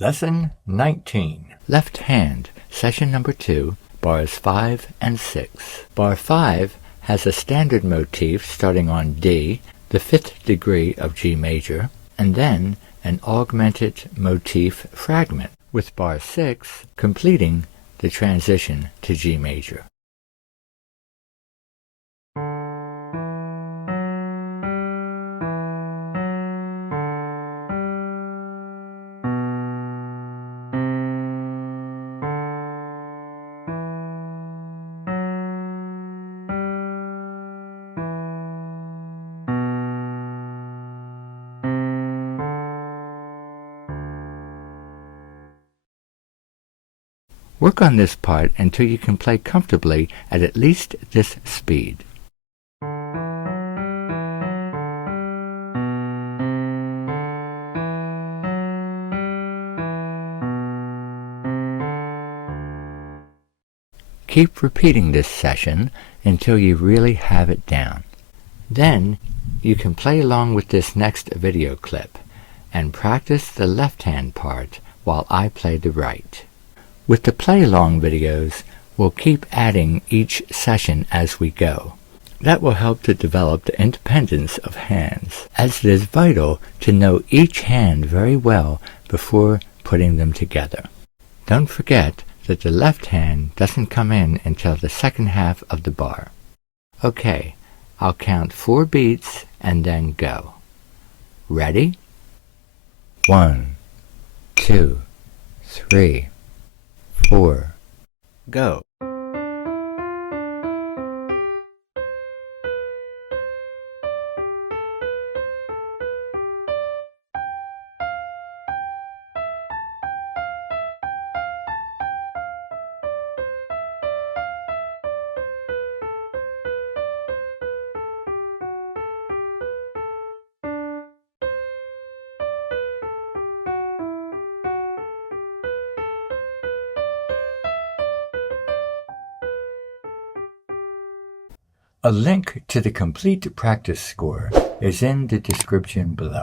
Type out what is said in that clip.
Lesson 19. Left hand, session number 2, bars 5 and 6. Bar 5 has a standard motif starting on D, the 5th degree of G major, and then an augmented motif fragment, with bar 6 completing the transition to G major. Work on this part until you can play comfortably at least this speed. Keep repeating this session until you really have it down. Then you can play along with this next video clip and practice the left-hand part while I play the right. With the play-along videos, we'll keep adding each session as we go. That will help to develop the independence of hands, as it is vital to know each hand very well before putting them together. Don't forget that the left hand doesn't come in until the second half of the bar. Okay, I'll count 4 beats and then go. Ready? 1, 2, 3, 4, go. A link to the complete practice score is in the description below.